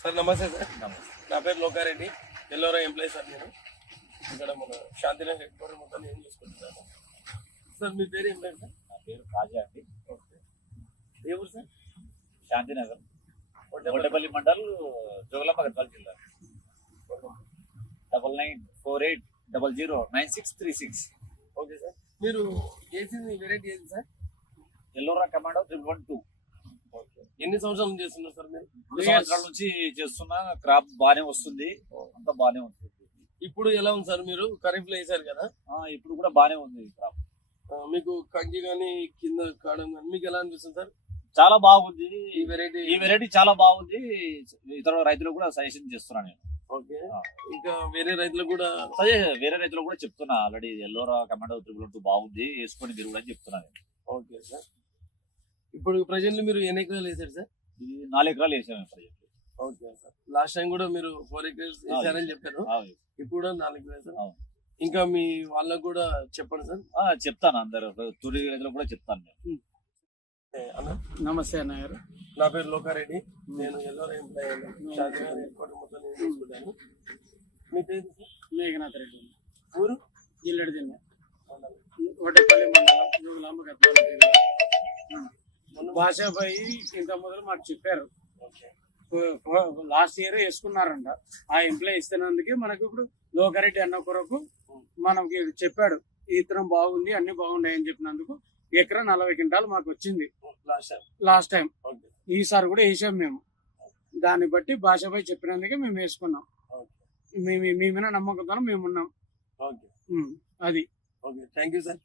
Sir నమస్తే sir. నమస్తే. నా పేరు లోకారెడ్డి, ఎల్లోరా ఎంప్లాయీ సార్. నేను ఇక్కడ మన శాంతినగర్ హెడ్ క్వార్టర్ మొత్తం నేను చూసుకుంటున్నాను. సార్ మీ పేరు ఏం లేదు సార్? నా పేరు రాజా అండి. ఓకే. ఏ ఊరు సార్? శాంతినగర్, కోటపల్లి మండల్, జోగులాంబ గద్వాల జిల్లా. 9948009636. Okay sir. మీరు చేసింది వెరైటీ ఏది సార్? ఎల్లోరా కమాండో 112. ఓకే. ఎన్ని సంవత్సరాల నుంచి చేస్తున్నారు సార్ మీరు? 2 సంవత్సరాల నుంచి చేస్తున్నా. క్రాప్ బానే వస్తుంది, అంతా బానే ఉంది. ఇప్పుడు ఎలా ఉంది సార్? మీరు ఖరీఫ్ లో వేసారు కదా, ఇప్పుడు కూడా బానే ఉంది క్రాప్. మీకు కంకి కానీ కింద కాడం కానీ మీకు ఎలా అనిపిస్తుంది సార్? చాలా బాగుంది ఈ వెరైటీ. ఈ వెరైటీ చాలా బాగుంది. ఇతర రైతులకు కూడా సజెషన్ చేస్తున్నా నేను. ఓకే. ఇంకా వేరే రైతులకు కూడా వేరే రైతులకు కూడా చెప్తున్నా. ఆల్రెడీ ఎల్లోరా కమాండో 112 బాగుంది, వేసుకొని మీరు కూడా అని చెప్తున్నా నేను. Okay sir. ఇప్పుడు ప్రజెంట్లీ మీరు ఎన్ని ఎకరాలు వేసారు సార్? ఇది 4 ఎకరాలు వేసాము present. Okay sir. Last time కూడా మీరు 4 acres వేసారని చెప్పారు. ఇప్పుడు కూడా 4 acres వేసారు. ఇంకా మీ వాళ్ళకు కూడా చెప్పండి సార్. చెప్తాను, అందరు తొలి రైతులకు కూడా చెప్తాను నేను. అన్న నమస్తే అన్న గారు. నా పేరు లోకారెడ్డి, నేను Ellora employee Shantinagar head quarter మొత్తం నేను చూసుకుంటాను. మీ పేరు సార్? మేఘనాథ్ రెడ్డి. ఊరు? జిల్లెడు జిల్లా, కోటపల్లి మండలం, జోగులాంబ గద్వాల జిల్లా. భాషపై ఇంత మొదలు మాకు చెప్పారు. లాస్ట్ ఇయర్ వేసుకున్నారంట. ఆ ఎంప్లాయ్ ఇస్తున్నందుకే మనకు ఇప్పుడు లోకారెడ్డి అన్న కొరకు మనకి చెప్పాడు. ఈ ఇతరం బాగుంది, అన్ని బాగున్నాయి అని చెప్పినందుకు ఎకరా 40 క్వింటాలు మాకు వచ్చింది లాస్ట్ టైం. ఈసారి కూడా వేసాం మేము. దాన్ని బట్టి భాషపై చెప్పినందుకే మేము వేసుకున్నాం. మీ మీద నమ్మకంతో మేము ఉన్నాం. అది. ఓకే. Thank you sir.